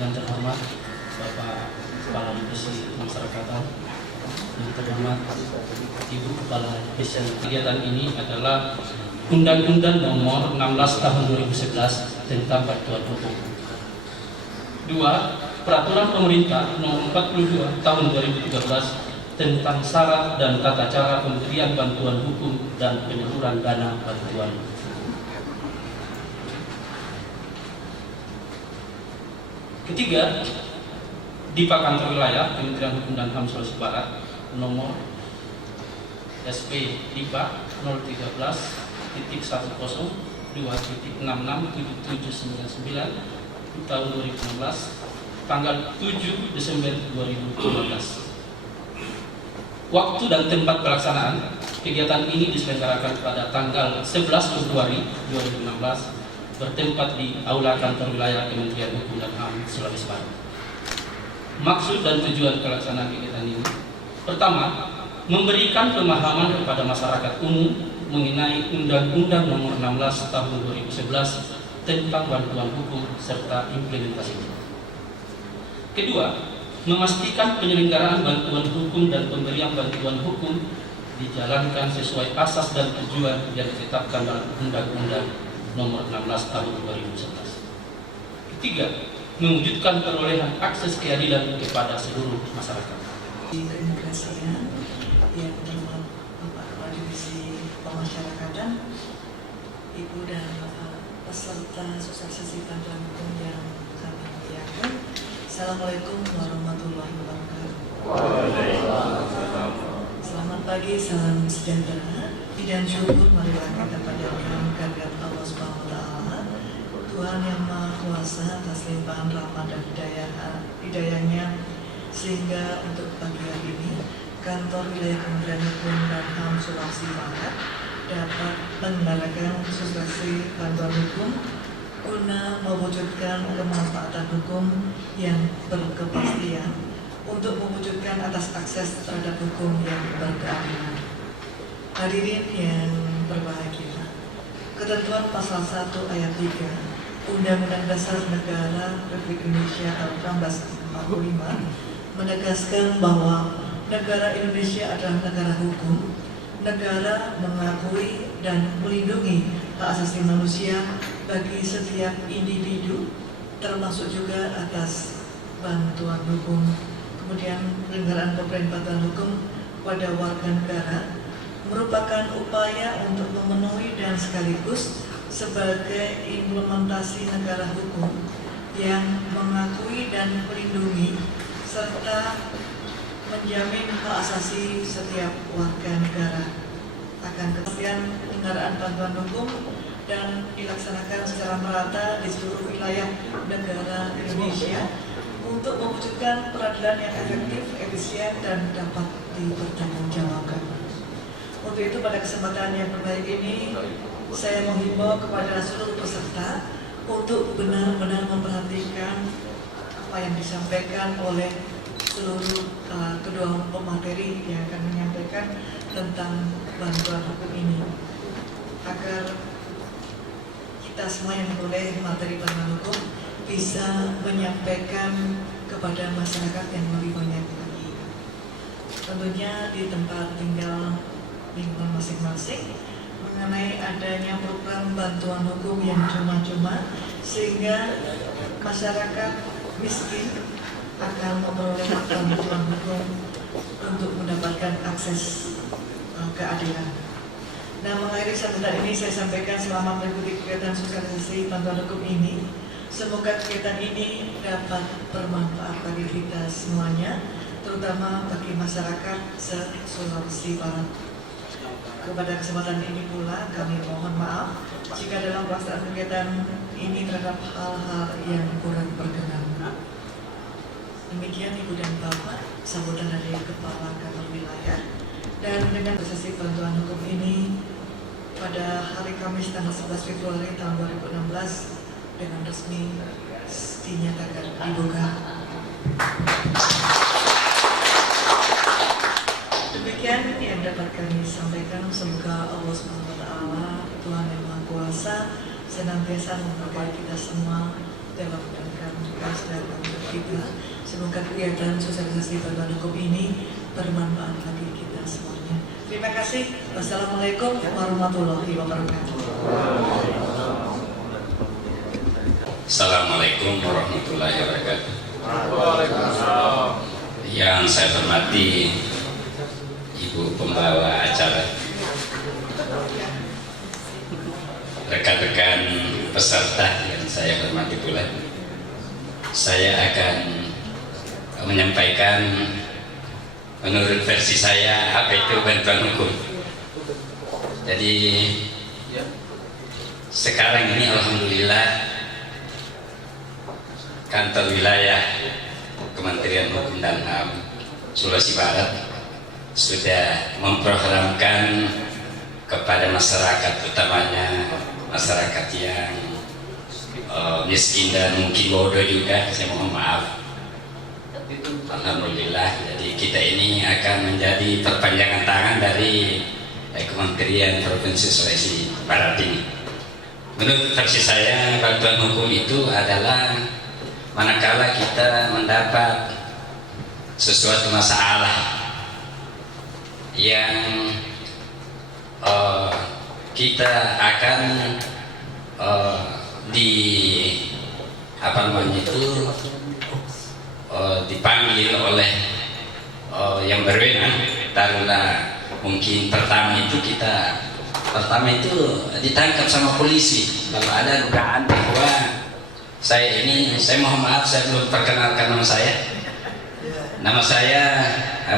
Yang terhormat Bapak Kepala Divisi Masyarakatan, yang terhormat Ibu Kepala Divisi. Kegiatan ini adalah Undang-Undang Nomor 16 Tahun 2011 tentang bantuan hukum. 2. Peraturan Pemerintah Nomor 42 Tahun 2013 tentang syarat dan tata cara pemberian bantuan hukum dan penyaluran dana bantuan. Ketiga, Dipa Kantor Wilayah Kementerian Hukum dan HAM Sulawesi Barat nomor SP Dipa 013.10.2.667799 tahun 2016 tanggal 7 Desember 2015. Waktu dan tempat pelaksanaan kegiatan ini diselenggarakan pada tanggal 11 Februari 2016 bertempat di Aula Kantor Wilayah Kementerian Hukum dan HAM Sulawesi Barat. Maksud dan tujuan pelaksanaan kegiatan ini: pertama, memberikan pemahaman kepada masyarakat umum mengenai Undang-Undang Nomor 16 Tahun 2011 tentang bantuan hukum serta implementasinya. Kedua, memastikan penyelenggaraan bantuan hukum dan pemberian bantuan hukum dijalankan sesuai asas dan tujuan yang ditetapkan dalam Undang-Undang Nomor 16 Tahun 2011. Ketiga, mewujudkan perolehan akses keadilan kepada seluruh masyarakat. Terima kasih yang terhormat Bapak Kepala Divisi Pemasyarakatan, Ibu dan Bapak peserta sosialisasi bantuan hukum yang kami muliakan. Assalamualaikum warahmatullahi wabarakatuh. Selamat pagi, salam sejahtera. Dan syukur marilah kita panjatkan kehadirat Allah Subhanahu wa Ta'ala, Tuhan yang Maha Kuasa atas limpahan rahmat dan hidayahnya, sehingga untuk pagi hari ini Kantor Wilayah Kementerian Hukum dan HAM Sulawesi Barat dapat menyelenggarakan sosialisasi bantuan hukum guna mewujudkan kemanfaatan hukum yang berkepastian untuk mewujudkan atas akses terhadap hukum yang berkeadilan. Hadirin yang berbahagia, ketentuan pasal 1 ayat 3 Undang-Undang Dasar Negara Republik Indonesia tahun 1945 menegaskan bahwa negara Indonesia adalah negara hukum. Negara mengakui dan melindungi hak asasi manusia bagi setiap individu, termasuk juga atas bantuan hukum. Kemudian penyelenggaraan pemberian bantuan hukum pada warga negara merupakan upaya untuk memenuhi dan sekaligus sebagai implementasi negara hukum yang mengakui dan melindungi serta menjamin hak asasi setiap warga negara. Akan kepastian penyelenggaraan bantuan hukum dan dilaksanakan secara merata di seluruh wilayah negara Indonesia untuk mewujudkan peradilan yang efektif, efisien, dan dapat dipertanggungjawabkan. Untuk itu pada kesempatan yang berbaik ini saya menghimbau kepada seluruh peserta untuk benar-benar memperhatikan apa yang disampaikan oleh seluruh kedua pemateri yang akan menyampaikan tentang bantuan hukum ini, agar kita semua yang memperoleh materi bantuan hukum bisa menyampaikan kepada masyarakat yang lebih banyak lagi. Tentunya di tempat tinggal lingkungan masing-masing mengenai adanya program bantuan hukum yang cuma-cuma, sehingga masyarakat miskin akan memperoleh bantuan hukum untuk mendapatkan akses keadilan. Nah, mengakhiri sambutan ini saya sampaikan selamat mengikuti kegiatan sosialisasi bantuan hukum ini. Semoga kegiatan ini dapat bermanfaat bagi kita semuanya, terutama bagi masyarakat se-Sulawesi Barat. Kepada kesempatan ini pula kami mohon maaf jika dalam pelaksanaan kegiatan ini terhadap hal-hal yang kurang berkenan. Demikian Ibu dan Bapak, sambutan dari Kepala Kantor Wilayah. Dan dengan sesi bantuan hukum ini pada hari Kamis tanggal 11 Februari tahun 2016 dengan resmi dinyatakan dibuka. Demikian yang dapat kami sampaikan. Semoga Allah SWT, Tuhan yang Maha Kuasa, senantiasa memberkati kita semua dalam menjalankan tugas dan untuk kita. Semoga kegiatan sosialisasi bantuan hukum ini bermanfaat bagi kita semuanya. Terima kasih. Wassalamualaikum warahmatullahi wabarakatuh. Assalamualaikum warahmatullahi wabarakatuh. Yang saya hormati Ibu pembawa acara, rekan-rekan peserta yang saya hormati pula, saya akan menyampaikan menurut versi saya apa itu bantuan hukum. Jadi sekarang ini alhamdulillah kantor wilayah Kementerian Hukum dan HAM Sulawesi Barat sudah memprogramkan kepada masyarakat, utamanya masyarakat yang miskin dan mungkin bodoh juga, saya mohon maaf. Alhamdulillah, jadi kita ini akan menjadi perpanjangan tangan dari Kementerian Provinsi Sulawesi Barat ini. Menurut versi saya, bantuan hukum itu adalah manakala kita mendapat sesuatu masalah yang kita akan dipanggil oleh yang berwenang. Taruhlah mungkin pertama itu ditangkap sama polisi kalau ada dugaan bahwa saya mohon maaf, saya belum perkenalkan nama saya. Nama saya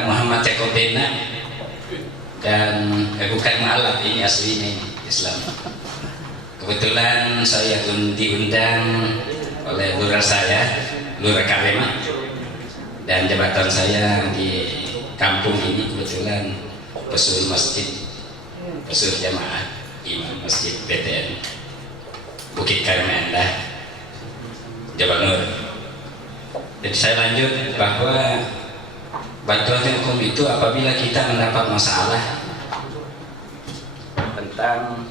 Muhammad Eko Bena dan bukan mualaf, ini aslinya Islam. Kebetulan saya diundang oleh lurah saya, Lurah Karema, dan jabatan saya di kampung ini kebetulan pesul masjid, pesul jamaah imam masjid PTN Bukit Karema Endah, Jawa Nur. Jadi saya lanjut bahwa bantuan hukum itu apabila kita mendapat masalah tentang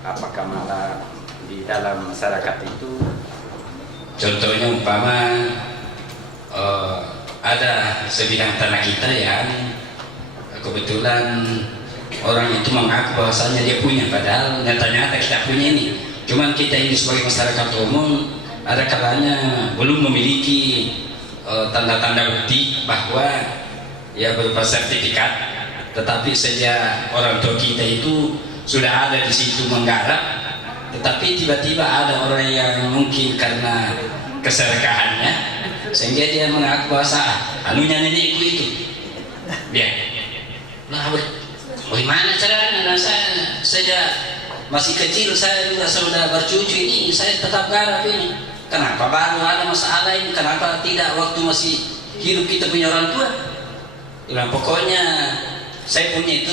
apakah malah di dalam masyarakat itu, contohnya umpama ada sebidang tanah kita yang kebetulan orang itu mengaku bahwasanya dia punya, padahal nyata-nyata kita punya ini. Cuman kita ini sebagai masyarakat umum ada kalanya belum memiliki tanda-tanda bukti bahwa ya berupa sertifikat, tetapi sejak orang tua kita itu sudah ada di situ menggarap, tetapi tiba-tiba ada orang yang mungkin karena keserakahannya sehingga dia mengaku bahasa anunya nenekku itu dia. Nah, bagaimana caranya? Nah, saya sejak masih kecil saya juga sudah bercucu ini, saya tetap garap ini. Kenapa baru ada masalah ini? Kenapa tidak waktu masih hidup kita punya orang tua? Bilang pokoknya saya punya itu,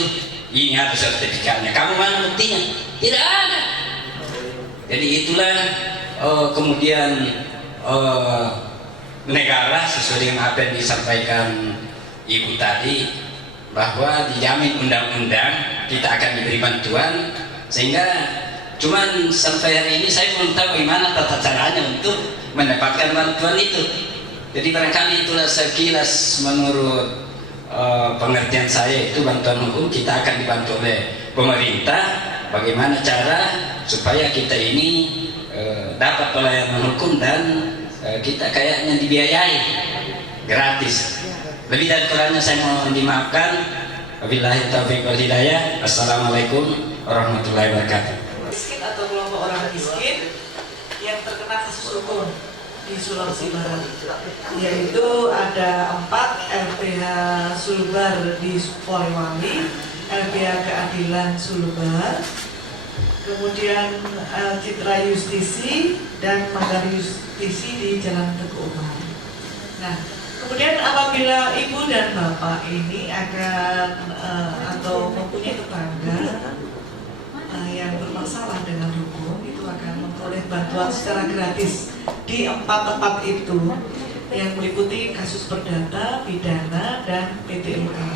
ini ada sertifikatnya. Kamu mana buktinya? Tidak ada. Jadi itulah kemudian negara sesuai dengan apa yang disampaikan Ibu tadi, bahwa dijamin undang-undang kita akan diberi bantuan, sehingga cuman sampai hari ini saya belum tahu bagaimana tata caranya untuk mendapatkan bantuan itu. Jadi barangkali itulah sekilas menurut pengertian saya itu bantuan hukum. Kita akan dibantu oleh pemerintah, bagaimana cara supaya kita ini dapat pelayanan hukum dan kita kayaknya dibiayai gratis. Lebih dan kurangnya saya mohon dimaafkan. Wabillahi taufiq wal hidayah. Assalamualaikum warahmatullahi wabarakatuh. Miskin atau kelompok orang miskin yang terkena kasus hukum di Sulawesi Barat, yaitu ada 4 LPH Sulbar di Polewali, LPH Keadilan Sulbar, kemudian Citra Justisi dan Manggar Justisi di Jalan Teguh Umar. Nah, kemudian apabila ibu dan bapak ini akan atau mempunyai tetangga yang bermasalah dengan hukum, itu akan memperoleh bantuan secara gratis di 4 tempat itu, yang meliputi kasus perdata, pidana, dan PT-UN.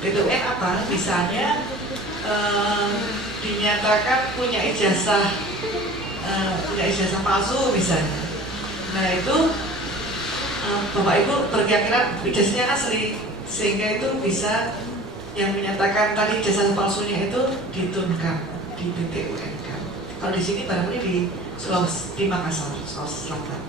PT-UN apa? Misalnya dinyatakan punya ijazah punya ijazah palsu misalnya. Nah itu Bapak Ibu berkeyakinan ijazahnya asli, sehingga itu bisa yang menyatakan tadi ijazah palsunya itu ditunkan di PT UNK. Kalau di sini barangkali di Sulawesi, di Makassar, Sulawesi Selatan.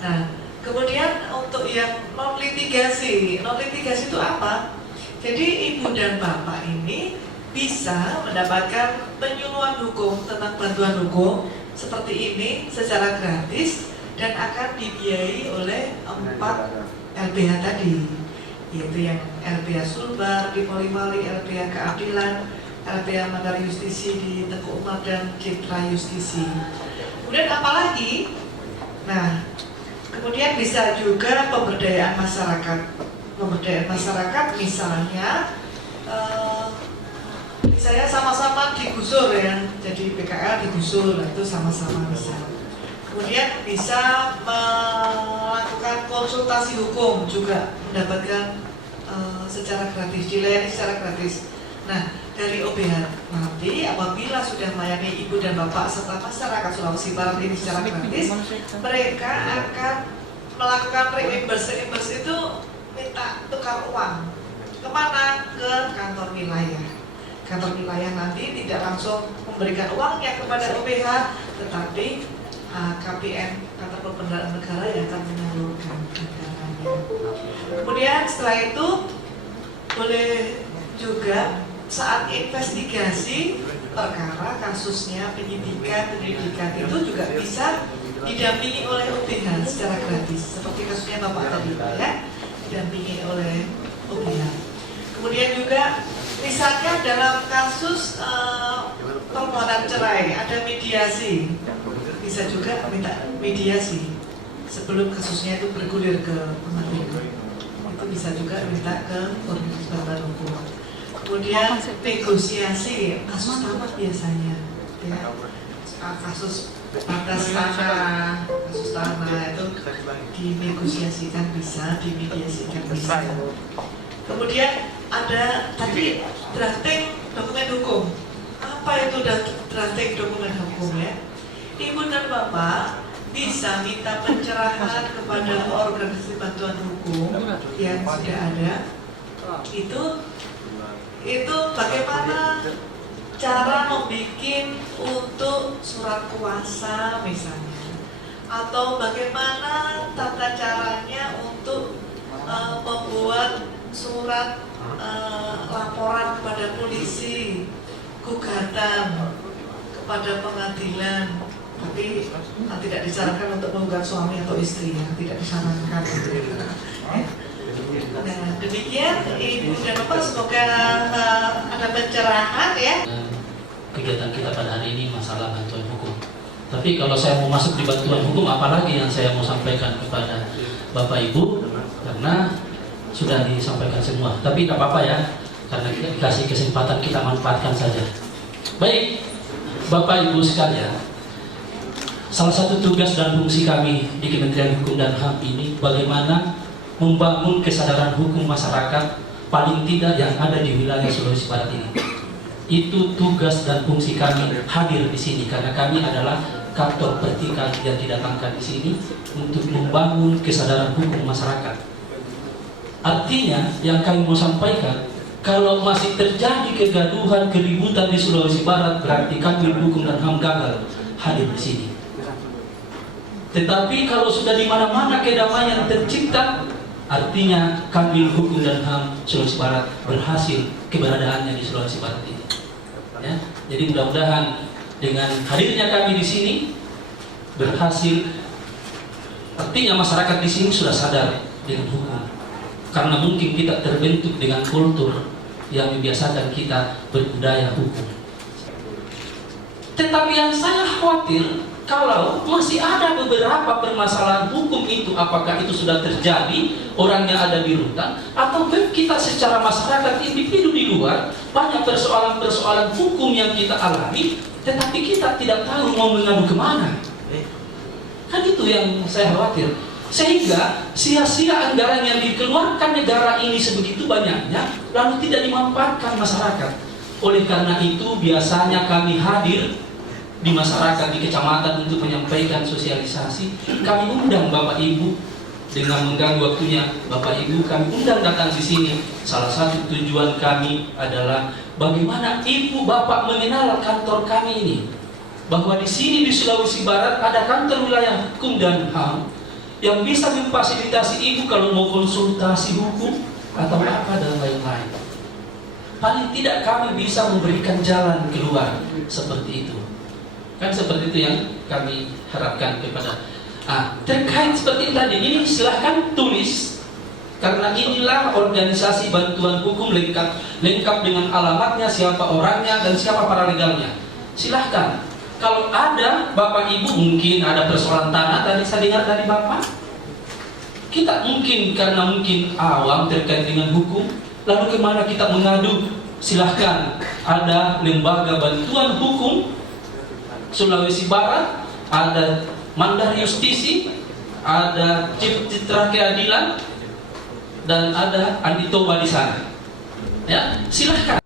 Nah, kemudian untuk yang non litigasi itu apa? Jadi ibu dan bapak ini bisa mendapatkan penyuluhan hukum tentang bantuan hukum seperti ini secara gratis dan akan dibiayai oleh 4 LBH tadi, yaitu yang LBH Sulbar di Polimali, LBH Keadilan, LBH Mandar Justisi di Teguh Umar, dan Citra Justisi. Kemudian apalagi? Nah, kemudian bisa juga pemberdayaan masyarakat. Pemberdayaan masyarakat misalnya saya sama-sama digusur ya, jadi PKL digusur, itu sama-sama bisa. Kemudian bisa melakukan konsultasi hukum juga, mendapatkan secara gratis, dilayani secara gratis. Nah, dari OBH nanti apabila sudah melayani ibu dan bapak serta masyarakat Sulawesi Barat ini secara gratis, mereka akan melakukan reimburse itu minta tukar uang. Kemana? Ke kantor wilayah. Kantor wilayah nanti tidak langsung memberikan uangnya kepada OBH, tetapi KPN, Kantor Pembenaran Negara, yang akan menyalurkan anggarannya. Kemudian setelah itu boleh juga saat investigasi perkara, kasusnya, penyidikan itu juga bisa didampingi oleh OBH secara gratis, seperti kasusnya Bapak tadi ya, didampingi oleh OBH. Kemudian juga misalnya dalam kasus permohonan cerai ada mediasi, bisa juga minta mediasi sebelum kasusnya itu bergulir ke pengadilan, itu bisa juga minta ke Koordinasi Bantuan Hukum. Kemudian negosiasi kasus tamat biasanya ya, kasus batas tanah itu dinegosiasikan bisa, dimediasikan bisa. Kemudian ada tadi drafting dokumen hukum. Apa itu drafting dokumen hukum ya? Ibu dan bapak bisa minta pencerahan kepada organisasi bantuan hukum yang sudah ada. Itu bagaimana cara membuat untuk surat kuasa misalnya, atau bagaimana tata caranya untuk membuat surat laporan kepada polisi, gugatan kepada pengadilan, tapi tidak disarankan untuk menggugat suami atau istri, ya, tidak disarankan. Nah, demikian Ibu dan Bapak, semoga ada pencerahan ya. Kegiatan kita pada hari ini masalah bantuan hukum. Tapi kalau saya mau masuk di bantuan hukum, apalagi yang saya mau sampaikan kepada Bapak Ibu, karena sudah disampaikan semua. Tapi tidak apa-apa ya, karena kita dikasih kesempatan, kita manfaatkan saja. Baik, Bapak Ibu sekalian, salah satu tugas dan fungsi kami di Kementerian Hukum dan HAM ini bagaimana membangun kesadaran hukum masyarakat paling tidak yang ada di wilayah Sulawesi Barat ini. Itu tugas dan fungsi kami hadir di sini, karena kami adalah kantor pertikan yang didatangkan di sini untuk membangun kesadaran hukum masyarakat. Artinya yang kami mau sampaikan, kalau masih terjadi kegaduhan, keributan di Sulawesi Barat, berarti kami hukum dan HAM gagal hadir di sini. Tetapi kalau sudah di mana-mana kedamaian tercipta, artinya kami hukum dan HAM Sulawesi Barat berhasil keberadaannya di Sulawesi Barat ini. Ya, jadi mudah-mudahan dengan hadirnya kami di sini berhasil. Artinya masyarakat di sini sudah sadar dengan hukum, karena mungkin kita terbentuk dengan kultur yang membiasakan kita berbudaya hukum. Tetapi yang saya khawatir, kalau masih ada beberapa permasalahan hukum itu, apakah itu sudah terjadi, orangnya ada di rutan, atau kita secara masyarakat individu di luar, banyak persoalan-persoalan hukum yang kita alami, tetapi kita tidak tahu mau mengadu kemana. Kan itu yang saya khawatir. Sehingga sia-sia anggaran yang dikeluarkan negara ini sebegitu banyaknya, lalu tidak dimanfaatkan masyarakat. Oleh karena itu biasanya kami hadir di masyarakat, di kecamatan untuk menyampaikan sosialisasi. Kami undang Bapak Ibu dengan mengganggu waktunya. Bapak Ibu kami undang datang di sini. Salah satu tujuan kami adalah bagaimana Ibu Bapak mengenal kantor kami ini. Bahwa di sini di Sulawesi Barat ada kantor wilayah hukum dan HAM yang bisa memfasilitasi Ibu kalau mau konsultasi hukum atau apa dan lain-lain. Paling tidak kami bisa memberikan jalan keluar seperti itu. Kan seperti itu yang kami harapkan kepada. Terkait seperti tadi, ini silahkan tulis. Karena inilah organisasi bantuan hukum lengkap dengan alamatnya, siapa orangnya dan siapa paralegalnya. Silahkan. Kalau ada Bapak Ibu mungkin ada persoalan tanah tadi saya dengar dari Bapak. Kita mungkin karena mungkin awam terkait dengan hukum, lalu kemana kita mengadu? Silahkan, ada lembaga bantuan hukum Sulawesi Barat, ada Mandar Justisi, ada Citra Keadilan, dan ada Andi Toba di sana. Ya, silahkan.